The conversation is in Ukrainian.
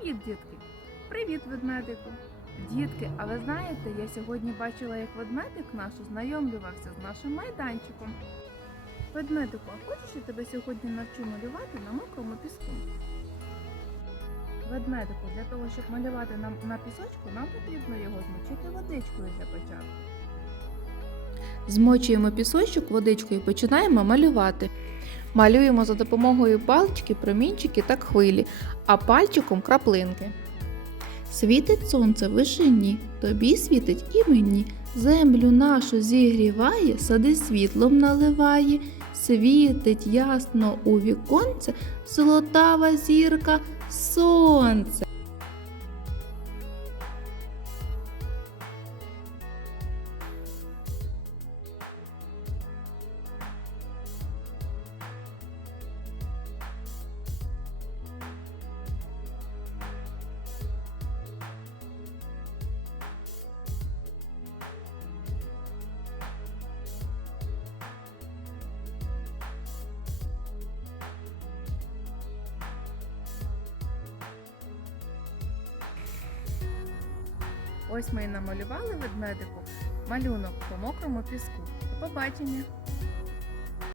Привіт, дітки! Привіт, ведмедику! Дітки, а ви знаєте, я сьогодні бачила, як ведмедик наш ознайомлювався з нашим майданчиком. Ведмедику, а хочеш я тебе сьогодні навчу малювати на мокрому піску? Ведмедику, для того, щоб малювати нам на пісочку, нам потрібно його змочити водичкою для початку. Змочуємо пісочок водичкою і починаємо малювати. Малюємо за допомогою палички, промінчики та хвилі, а пальчиком краплинки. Світить сонце вишині, тобі світить і мені. Землю нашу зігріває, сади світлом наливає, світить ясно у віконце, золотава зірка сонце. Ось ми і намалювали ведмедику малюнок по мокрому піску. До побачення!